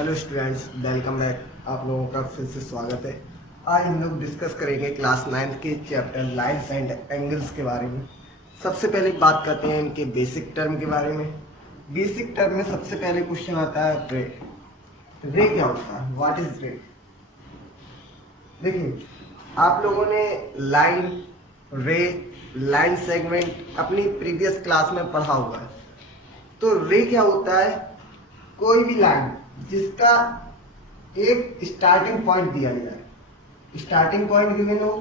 Hello students, welcome back. आप लोगों का फिर से स्वागत है। आज हम लोग डिस्कस करेंगे क्लास 9 के चैप्टर लाइन्स एंड एंगल्स के बारे में। सबसे पहले बात करते हैं इनके बेसिक टर्म के बारे में। बेसिक टर्म में सबसे पहले क्वेश्चन आता है रे। रे क्या होता है? व्हाट इज रे? देखिए, आप लोगों ने लाइन, रे, लाइन सेगमेंट अपनी प्रीवियस क्लास में पढ़ा हुआ है। तो रे क्या होता है? कोई भी लाइन जिसका एक स्टार्टिंग पॉइंट दिया गया है, स्टार्टिंग पॉइंट गिवन हो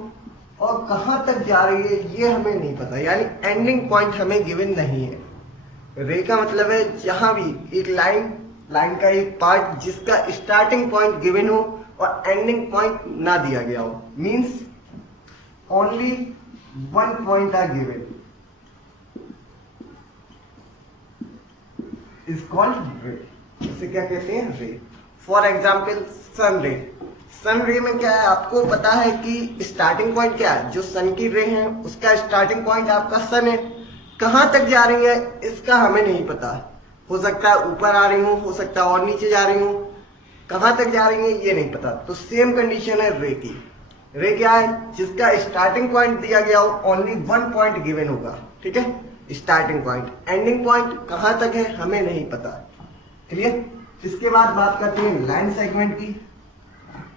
और कहां तक जा रही है ये हमें नहीं पता, यानी एंडिंग पॉइंट हमें गिवन नहीं है। रे का मतलब है जहां भी एक लाइन का एक पार्ट जिसका स्टार्टिंग पॉइंट गिवन हो और एंडिंग पॉइंट ना दिया गया हो, means only one point are given, is called ray. इसे क्या कहते हैं? रे। फॉर एग्जाम्पल सन रे। सन रे में क्या है, आपको पता है कि स्टार्टिंग पॉइंट क्या है? जो सन की रे है उसका स्टार्टिंग पॉइंट आपका सन है। कहां तक जा रही है इसका हमें नहीं पता। हो सकता है ऊपर आ रही हो सकता है और नीचे जा रही हो, कहां तक जा रही है ये नहीं पता। तो सेम कंडीशन है रे की। रे क्या है? जिसका स्टार्टिंग पॉइंट दिया गया हो, ओनली वन पॉइंट गिवन होगा, ठीक है, स्टार्टिंग पॉइंट। एंडिंग पॉइंट कहां तक है हमें नहीं पता। क्लियर? इसके बाद बात करते हैं लाइन सेगमेंट की।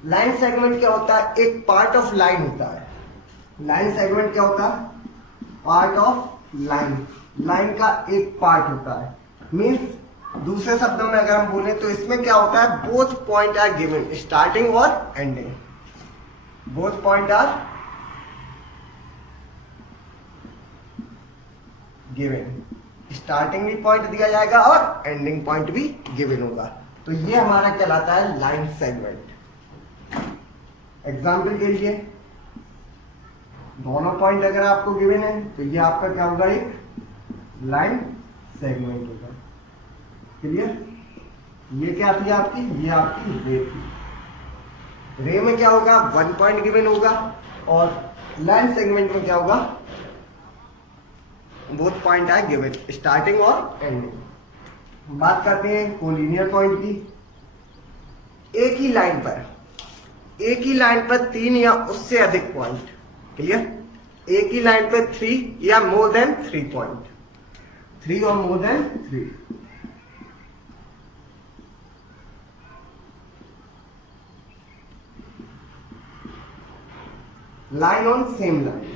लाइन सेगमेंट क्या होता है? एक पार्ट ऑफ लाइन होता है। लाइन सेगमेंट क्या होता है? Part of line. लाइन का एक पार्ट होता है। मींस दूसरे शब्दों में अगर हम बोले तो इसमें क्या होता है? Both point are given, starting और एंडिंग। Both point are given, starting भी पॉइंट दिया जाएगा और एंडिंग पॉइंट भी गिवन होगा। तो ये हमारा कहलाता है लाइन सेगमेंट। एग्जाम्पल के लिए दोनों पॉइंट अगर आपको गिवन है तो ये आपका क्या होगा? एक लाइन सेगमेंट होगा। क्लियर? ये क्या थी आपकी? ये आपकी रे थी। रे में क्या होगा? वन पॉइंट गिवन होगा और लाइन सेगमेंट में क्या होगा? Both point are given, starting और एंडिंग। बात करते हैं कोलिनियर पॉइंट की। एक ही लाइन पर तीन या उससे अधिक पॉइंट। क्लियर? एक ही लाइन पर 3 या मोर देन 3 पॉइंट, 3 और more than 3। Line on same line.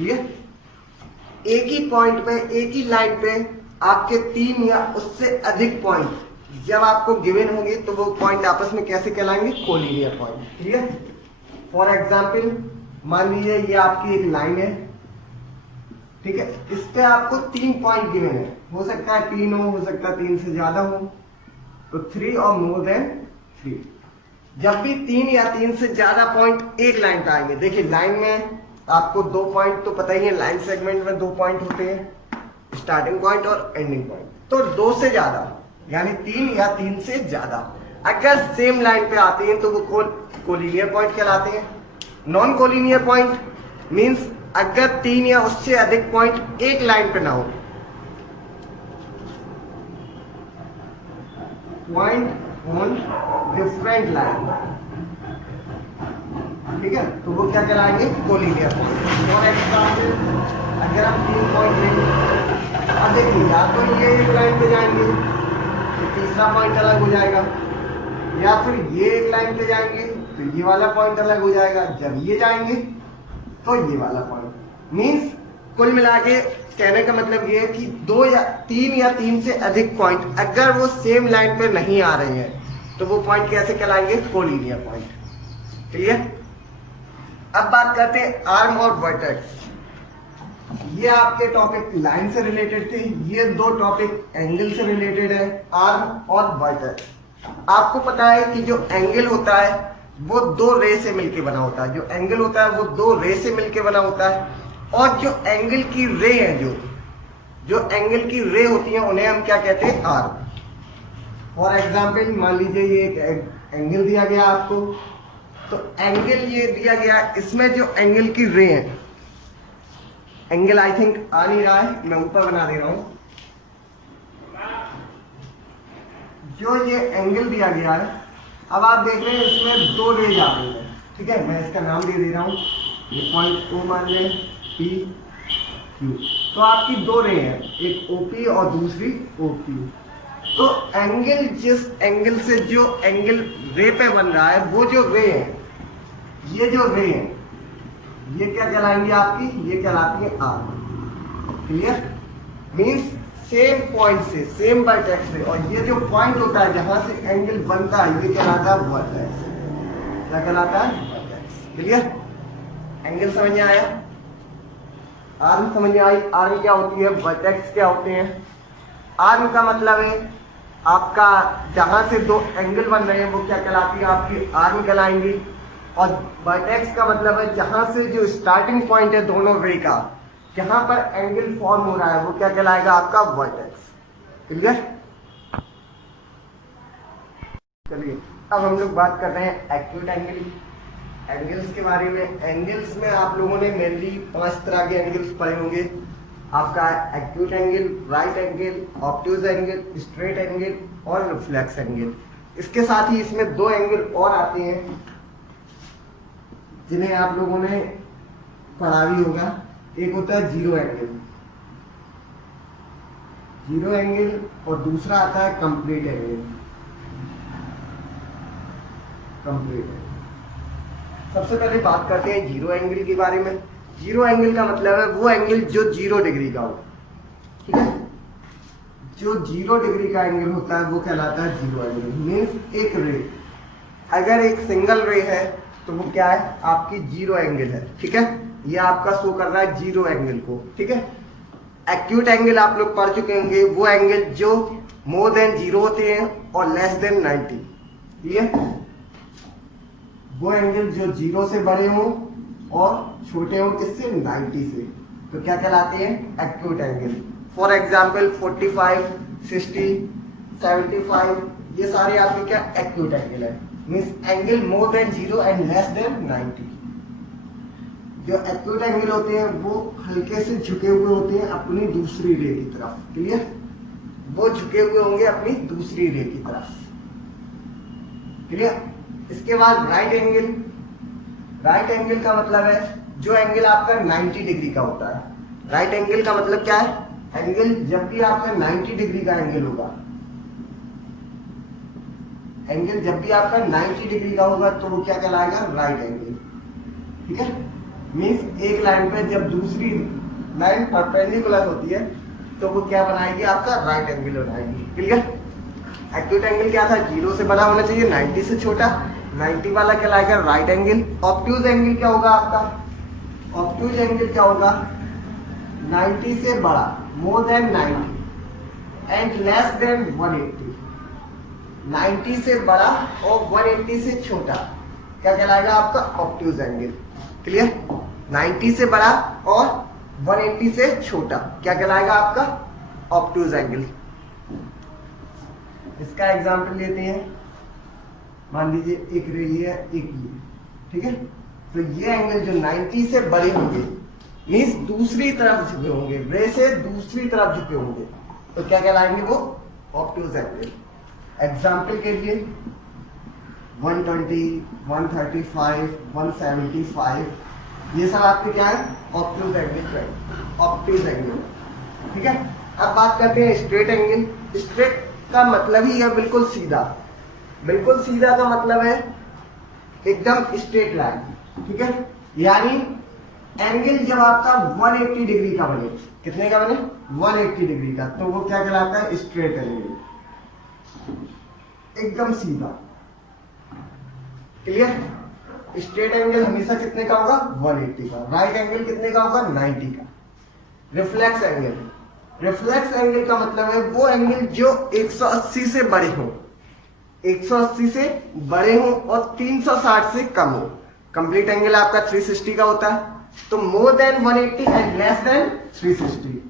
एक ही पॉइंट पे, एक ही लाइन पे आपके 3 या उससे अधिक पॉइंट जब आपको गिवन होंगे तो वो पॉइंट आपस में कैसे कहलाएंगे? Collinear point. Clear? For example मान लीजिए ये आपकी एक लाइन है, ठीक है, इस पे आपको 3 पॉइंट गिवन है। हो सकता है 3 हो सकता है 3 से ज्यादा हो, तो 3 और मोर देन 3। जब भी 3 या 3 से ज्यादा पॉइंट एक लाइन पे आएंगे, देखिए लाइन में आपको 2 पॉइंट तो पता ही है, लाइन सेगमेंट में 2 पॉइंट होते हैं, स्टार्टिंग पॉइंट और एंडिंग पॉइंट। तो 2 से ज्यादा यानी 3 या 3 से ज्यादा अगर सेम लाइन पे आते हैं तो वो कोलिनियर पॉइंट कहलाते हैं। नॉन कोलिनियर पॉइंट मींस अगर 3 या उससे अधिक पॉइंट एक लाइन पे ना हो, पॉइंट ऑन डिफरेंट लाइन, ठीक है, तो वो क्या कहलाएंगे? Collinear point. फॉर एग्जाम्पल अगर हम 3 पॉइंट लेंगे, अब देखिए या तो ये एक लाइन पे जाएंगे तो तीसरा पॉइंट अलग हो जाएगा, या फिर ये एक लाइन पे जाएंगे तो ये वाला पॉइंट अलग हो जाएगा, जब ये जाएंगे तो ये वाला पॉइंट। मींस कुल मिला के कहने का मतलब ये है कि 2 या 3 या 3 से अधिक पॉइंट अगर वो सेम लाइन पे नहीं आ रहे हैं तो वो पॉइंट कैसे कहलाएंगे? Collinear point. क्लियर? अब बात करते हैं आर्म और वर्टेक्स। ये आपके टॉपिक लाइन से रिलेटेड थे, ये 2 टॉपिक एंगल से रिलेटेड है, आर्म और वर्टेक्स। आपको पता है कि जो एंगल होता है वो 2 रे से मिलकर बना होता है। जो एंगल होता है वो 2 रे से मिलकर बना होता है, और जो एंगल की रे है, जो एंगल की रे होती है उन्हें हम क्या कहते हैं? आर्म। फॉर एग्जाम्पल मान लीजिए ये एक एंगल दिया गया आपको, तो एंगल ये दिया गया, इसमें जो एंगल की रे है, एंगल आई थिंक आ नहीं रहा है, मैं ऊपर बना दे रहा हूं, जो ये एंगल दिया गया है, अब आप देख रहे हैं इसमें दो रेज आ रही है, ठीक है। मैं इसका नाम दे रहा हूँ, ये पॉइंट ओ मान लें, पी क्यू। तो आपकी दो रे हैं, एक ओपी और दूसरी ओपी। तो एंगल, जिस एंगल से जो एंगल रे पे बन रहा है, वो जो रे है, ये जो रे है, ये क्या कहलाएंगी आपकी, ये कहलाती है आर। क्लियर? मीन्स सेम पॉइंट से, सेम वर्टेक्स से, और ये जो पॉइंट होता है जहां से एंगल बनता है, ये कहलाता है वर्टेक्स। क्या कहलाता है? वर्टेक्स। क्लियर? एंगल समझ में आया? आर्म समझ में आई? आर्म क्या होती है, वर्टेक्स क्या होते हैं? आर्म का मतलब है आपका जहां से दो एंगल बन रहे हैं, वो क्या कहलाती है, आपकी आर्म कहलाएंगी। और वर्टेक्स का मतलब है जहां से जो स्टार्टिंग पॉइंट है दोनों रे का, जहां पर एंगल फॉर्म हो रहा है, वो क्या कहलाएगा, आपका वर्टेक्स। क्लियर? चलिए अब हम लोग बात कर रहे हैं एक्यूट एंगल, एंगल्स के बारे में। एंगल्स में आप लोगों ने मेनली 5 तरह के एंगल्स पढ़े होंगे। आपका acute angle, right angle, obtuse angle, straight angle और रिफ्लेक्स एंगल। इसके साथ ही इसमें 2 एंगल और आते हैं जिन्हें आप लोगों ने पढ़ा भी होगा। एक होता है जीरो एंगल, जीरो एंगल, और दूसरा आता है कंप्लीट एंगल, कंप्लीट एंगल। सबसे पहले बात करते हैं जीरो एंगल के बारे में। जीरो एंगल का मतलब है वो एंगल जो 0 डिग्री का हो, ठीक है। जो 0 डिग्री का एंगल होता है वो कहलाता है जीरो एंगल। मीन्स एक रे, अगर एक सिंगल रे है तो वो क्या है, आपकी जीरो एंगल है, ठीक है। ये आपका शो कर रहा है जीरो एंगल को, ठीक है। एक्यूट एंगल आप लोग पढ़ चुके होंगे, वो एंगल जो मोर देन 0 होते हैं और लेस देन 90, ठीक है। वो एंगल जो 0 से बड़े हों और छोटे हों किससे, 90 से, तो क्या कहलाते हैं, एक्यूट एंगल। फॉर एग्जाम्पल 45, 60, 75, ये सारे आपके क्या एक्यूट एंगल है। Means angle more than 0 and less than 90। जो एक्यूट एंगल होते हैं वो हल्के से झुके हुए होते हैं अपनी दूसरी रे की तरफ। क्लियर? वो झुके हुए होंगे अपनी दूसरी रे की तरफ। क्लियर? इसके बाद राइट एंगल। राइट एंगल का मतलब है जो एंगल आपका 90 डिग्री का होता है। राइट एंगल का मतलब क्या है, एंगल जब भी आपका 90 डिग्री का एंगल होगा, एंगल जब भी आपका 90 डिग्री का होगा तो वो क्या कहलाएगा, राइट एंगल, ठीक है। मीन्स एक लाइन पे जब दूसरी लाइन परपेंडिकुलर होती है तो वो क्या बनाएगी, आपका राइट एंगल बनाएगी। क्लियर? एक्यूट एंगल क्या था, 0 से बड़ा होना चाहिए, 90 से छोटा। 90 वाला कहलाएगा राइट एंगल। ऑब्ट्यूज एंगल क्या होगा आपका, ऑब्ट्यूज एंगल क्या होगा, 90 से बड़ा, more than 90 and less than 180। 90 से बड़ा और 180 से छोटा क्या कहलाएगा, आपका ऑब्ट्यूज एंगल। क्लियर? 90 से बड़ा और 180 से छोटा क्या कहलाएगा, आपका ऑब्ट्यूज एंगल। इसका एग्जांपल लेते हैं। मान लीजिए एक रे ये है, एक ये, ठीक है। तो ये एंगल जो 90 से बड़े होंगे, मीन्स दूसरी तरफ झुके होंगे, रे से दूसरी तरफ झुके होंगे, तो क्या कहलाएंगे, वो ऑब्ट्यूज एंगल। एग्जाम्पल के लिए 120, 135, 175, ये सब आपके क्या है, ऑब्ट्यूज एंगल, ऑब्ट्यूज एंगल, ठीक है। अब बात करते हैं स्ट्रेट एंगल। स्ट्रेट का मतलब ही है बिल्कुल सीधा। बिल्कुल सीधा का मतलब है एकदम स्ट्रेट लाइन, ठीक है। यानी एंगल जब आपका 180 डिग्री का बने, कितने का बने, 180 डिग्री का, तो वो क्या कहलाता है, स्ट्रेट एंगल, एकदम सीधा। क्लियर? स्ट्रेट एंगल हमेशा कितने का होगा, 180 का। राइट एंगल कितने का होगा, 90 का। Reflex angle. रिफ्लेक्स एंगल का मतलब है वो एंगल जो 180 से बड़े हो, 180 से बड़े हो और 360 से कम हो। कंप्लीट एंगल आपका 360 का होता है, तो more than 180 and less than 360,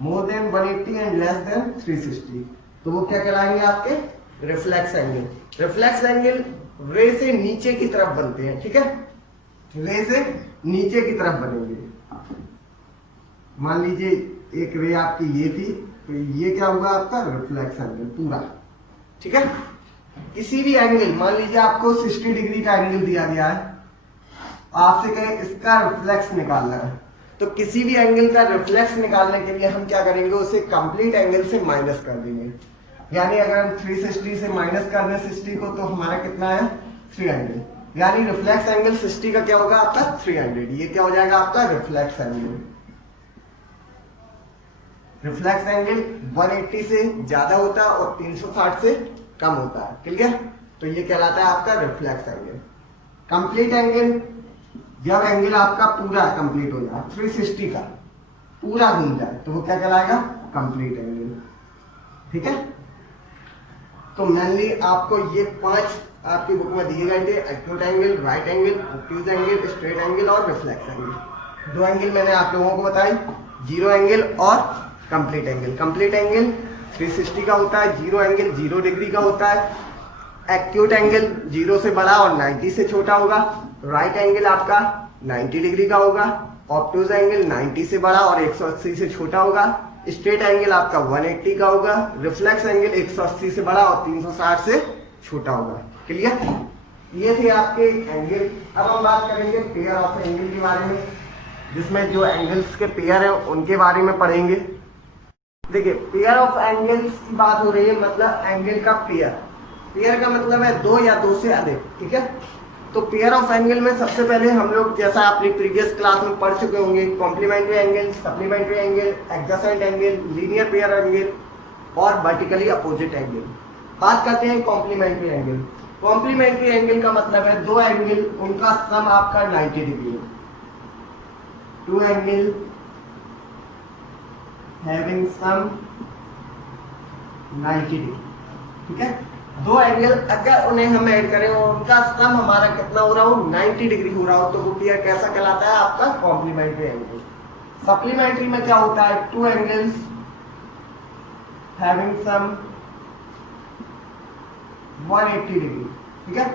more than 180 and less than 360, तो वो क्या कहलाएंगे, आपके रिफ्लेक्स एंगल। रिफ्लेक्स एंगल रे से नीचे की तरफ बनते हैं, ठीक है। रे से नीचे की तरफ बनेंगे। मान लीजिए एक रे आपकी ये थी, तो ये क्या हुआ आपका रिफ्लेक्स एंगल पूरा। ठीक है, किसी भी एंगल, मान लीजिए आपको 60 डिग्री का एंगल दिया गया है, आपसे कहें इसका रिफ्लेक्स निकालना है, तो किसी भी एंगल का रिफ्लेक्स निकालने के लिए हम क्या करेंगे, उसे कंप्लीट एंगल से माइनस कर देंगे। यानी अगर हम 360 से माइनस कर दें 60 को, तो हमारा कितना है 300। यानी रिफ्लेक्स एंगल 60 का क्या होगा आपका 300। ये क्या हो जाएगा आपका रिफ्लेक्स एंगल। रिफ्लेक्स एंगल 180 से ज्यादा होता है और 360 से कम होता है। क्लियर? तो ये कहलाता है आपका रिफ्लेक्स एंगल। कंप्लीट एंगल, जब एंगल आपका पूरा कंप्लीट हो जाए, 360 का पूरा घूम जाए, तो वो क्या कहलाएगा कंप्लीट एंगल। ठीक है, तो मेनली आपको ये 5 आपकी बुक में दिए गए थे, acute angle, right angle, obtuse angle, straight angle और रिफ्लेक्स एंगल। 2 एंगल मैंने आप लोगों को बताई, जीरो एंगल और कंप्लीट एंगल। कंप्लीट एंगल 360 का होता है, जीरो एंगल 0 डिग्री का होता है, एक्यूट एंगल 0 से बड़ा और 90 से छोटा होगा, राइट एंगल आपका 90 डिग्री का होगा, ऑब्ट्यूज एंगल 90 से बड़ा और 180 से छोटा होगा, स्ट्रेट एंगल आपका 180 का होगा, रिफ्लेक्स एंगल 180 से बड़ा और 360 से छोटा होगा। क्लियर? ये थे आपके एंगल। अब हम बात करेंगे पेयर ऑफ एंगल के बारे में, जिसमें जो एंगल्स के पेयर है उनके बारे में पढ़ेंगे। देखिए, पेयर ऑफ एंगल्स की बात हो रही है, मतलब एंगल का पेयर। पेयर का मतलब है 2 या 2 से अधिक। ठीक है, तो पेयर ऑफ एंगल में सबसे पहले हम लोग, जैसा अपनी प्रीवियस क्लास में पढ़ चुके होंगे, complementary angle, supplementary angle, adjacent angle, linear pair angle और वर्टिकली अपोजिट एंगल। बात करते हैं कॉम्प्लीमेंट्री एंगल। कॉम्प्लीमेंट्री एंगल का मतलब है 2 एंगल, उनका सम आपका 90 डिग्री है। 2 एंगल हैविंग सम 90 डिग्री। ठीक है, 2 एंगल अगर उन्हें हम ऐड करें और उनका सम हमारा कितना हो रहा हो 90 डिग्री हो रहा हो, तो वो पेयर कैसा कहलाता है आपका कॉम्प्लीमेंट्री एंगल। सप्लीमेंट्री में क्या होता है, 2 एंगल्स हैविंग सम 180 डिग्री। ठीक है,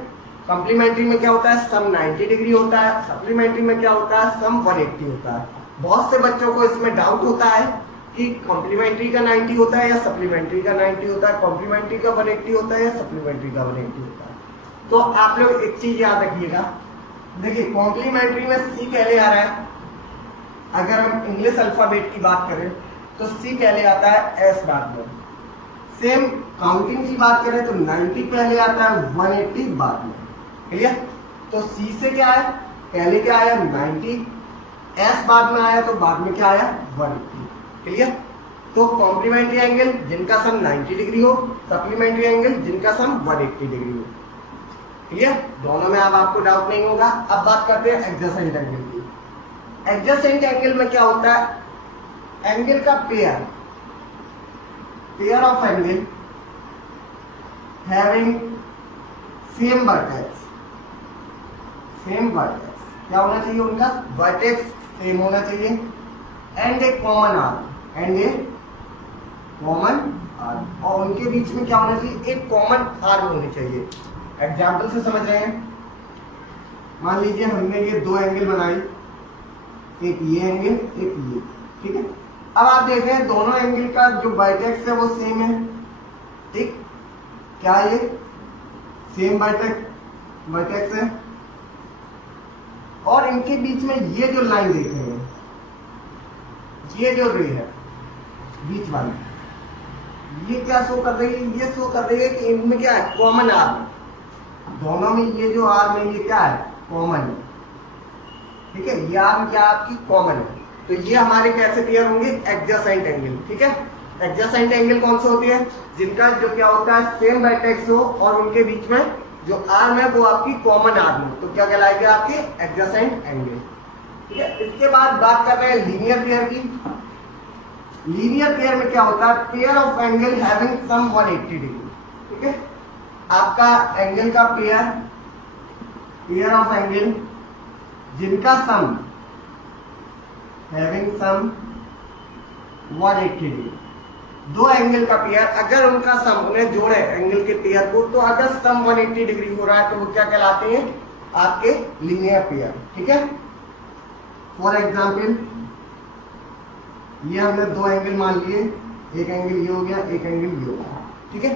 कॉम्प्लीमेंट्री में क्या होता है, सम 90 डिग्री होता है, सप्लीमेंट्री में क्या होता है, सम 180 होता है। बहुत से बच्चों को इसमें डाउट होता है कि कॉम्प्लीमेंट्री का 90 होता है या सप्लीमेंट्री का 90 होता है, कॉम्प्लीमेंट्री का 180 होता है या सप्लीमेंट्री का 180 होता है। तो आप लोग एक चीज याद रखिएगा, देखिए कॉम्प्लीमेंट्री में सी पहले आ रहा है। अगर हम इंग्लिश अल्फाबेट की बात करें तो सी पहले आता है एस बाद में। सेम काउंटिंग की बात करें तो 90 पहले आता है, 180 बाद में। क्लियर? तो सी से क्या है, पहले क्या आया 90, एस बाद में आया तो बाद में क्या आया 180। क्लियर? तो कॉम्प्लीमेंट्री एंगल जिनका सम 90 डिग्री हो, सप्लीमेंट्री एंगल जिनका सम 180 डिग्री हो। क्लियर? दोनों में अब आपको डाउट नहीं होगा। अब बात करते हैं एडजेसेंट एंगल की। एडजेसेंट एंगल में क्या होता है, एंगल का pair, pair of angle having same vertex. Same vertex क्या होना चाहिए, उनका वर्टेक्स सेम होना चाहिए, and A common arm, and A common arm, और उनके बीच में क्या होना चाहिए, एक कॉमन आर्म होनी चाहिए। एग्जाम्पल से समझ रहे हैं, मान लीजिए हमने ये 2 एंगल बनाई, एक ये एंगल एक ये। ठीक है, अब आप देख रहे हैं दोनों एंगल का जो वर्टेक्स है वो सेम है। ठीक, क्या ये सेम वर्टेक्स है, और इनके बीच में ये जो लाइन देख रहे हैं, ये जो रे है बीच वाली, ये क्या शो कर रही है, ये शो कर रही है कि इनमें क्या है, कॉमन आर्म। दोनों में ये जो आर्म है ये क्या है, कॉमन है। ठीक है, ये आर्म क्या आपकी कॉमन है, तो ये हमारे कैसे पेयर होंगे, एडजेसेंट एंगल। ठीक है, एडजेसेंट एंगल कौन से होती है, जिनका जो क्या होता है सेम वर्टेक्स हो और उनके बीच में जो आर्म है वो आपकी कॉमन आर्म हो, तो क्या कहलाएगा आपके एडजेसेंट एंगल। ठीक है, इसके बाद बात कर रहे हैं लीनियर पेयर की। लीनियर पेयर में क्या होता है, pair of angle having sum 180 degree. ठीक है, आपका एंगल का पेयर, पेयर ऑफ एंगल जिनका सम हैविंग सम 180 डिग्री। 2 एंगल का पेयर अगर उनका सम, उन्हें जोड़े एंगल के पेयर को, तो अगर सम 180 डिग्री हो रहा है तो वो क्या कहलाते हैं आपके लीनियर पेयर। ठीक है, फॉर एग्जाम्पल ये हमने 2 एंगल मान लिए, एक एंगल ये हो गया, एक एंगल ये हो गया, ठीक है।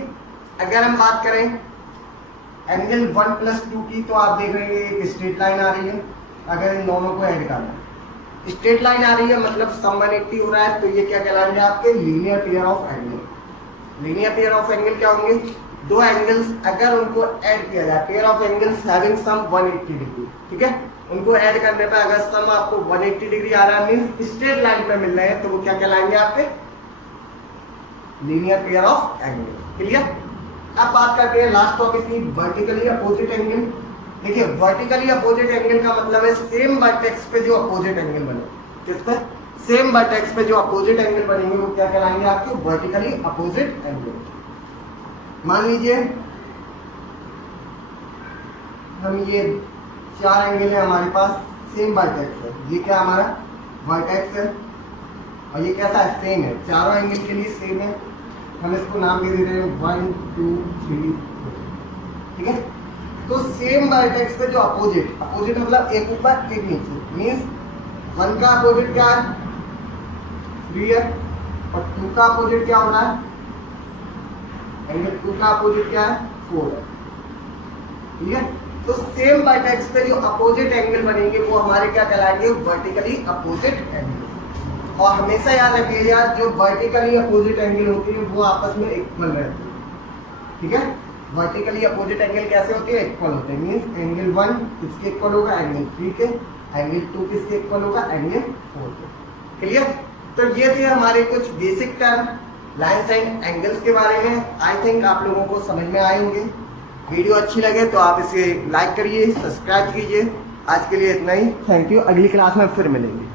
अगर हम बात करें एंगल 1 + 2 की, तो आप देख रहे हैं एक स्ट्रेट लाइन आ रही है। अगर इन दोनों को ऐड करना, स्ट्रेट लाइन आ रही है मतलब सम 180 हो रहा है, तो ये क्या कहलाएंगे आपके linear pair of angle. Linear pair of angle क्या होंगे? दो एंगल्स अगर उनको ऐड किया जाए, pair of angles having sum 180 degree, ठीक है, उनको ऐड करने पे अगर सम आपको 180 डिग्री आ रहा है, मींस स्ट्रेट लाइन पे मिल रहे हैं, तो वो क्या कहलाएंगे आपके linear pair of angle. Clear? अब बात करते हैं लास्ट टॉपिक की, वर्टिकली अपोजिट एंगल। देखिए वर्टिकली अपोजिट एंगल का मतलब है सेम वर्टेक्स पे जो अपोजिट एंगल बने, किस पे? सेम वर्टेक्स पे जो अपोजिट एंगल बनेंगे वो क्या कहलाएंगे आपके वर्टिकली अपोजिट एंगल। मान लीजिए हम ये 4 एंगल है हमारे पास, सेम वर्टेक्स है, ये क्या हमारा वर्टेक्स है और ये कैसा है? सेम है, चारों एंगल के लिए सेम है। हम इसको नाम दे रहे हैं 1 2 3 4, ठीक है। तो सेम वर्टेक्स पे जो अपोजिट, अपोजिट मतलब एक ऊपर एक नीचे, मींस 1 का अपोजिट क्या है? 3 है, और 2 का अपोजिट क्या हो रहा है? एंगल 2 का अपोजिट क्या है? 4 है, ठीक है। तो सेम वर्टेक्स पे जो अपोजिट एंगल बनेंगे वो हमारे क्या कहलाएंगे? Vertically opposite angle. और हमेशा याद रखिएगा जो वर्टिकली अपोजिट एंगल होती है वो आपस में इक्वल रहती है, ठीक है। वर्टिकली अपोजिट एंगल कैसे होती है? इक्वल होते हैं, मींस एंगल 1 किसके इक्वल होगा? एंगल 3 के। एंगल 2 किसके इक्वल होगा? एंगल 4 के। क्लियर? तो ये थे हमारे कुछ basic term lines and angles के बारे में। आई थिंक आप लोगों को समझ में आए होंगे। वीडियो अच्छी लगे तो आप इसे लाइक करिए, सब्सक्राइब कीजिए। आज के लिए इतना ही, थैंक यू। अगली क्लास में फिर मिलेंगे।